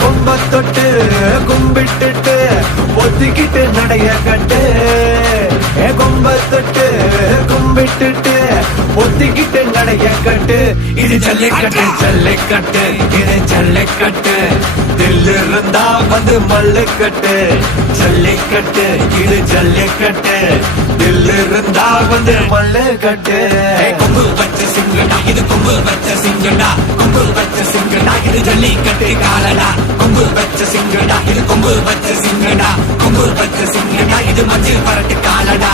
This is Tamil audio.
கொம்ப தொட்டு கும்பிட்டுட்டு ஒத்திக்கிட்டு நடைய கட்டு கொம்ப தொட்டு கும்பிட்டுட்டு ஒத்திக்கிட்டு நடைய கட்டு இது ஜல்லிக்கட்டு ஜல்லிக்கட்டு இது ஜல்லிக்கட்டு தில்லு இருந்தா வந்து மல்லுக்கட்டு ஜல்லிக்கட்டு இது ஜல்லிக்கட்டு தில்லு இருந்தா வந்து மல்லுக்கட்டு கொம்பு வச்ச சிங்கடா இது கொம்பு வச்ச சிங்கடா கொம்பு வச்ச சிங்கடா இது ஜல்லிக்கட்டு காலடா கொம்பு வச்ச சிங்கடா இது கொம்பு வச்ச சிங்கடா கொம்பு வச்ச சிங்கடா இது மஞ்சள் பரட்டு காலடா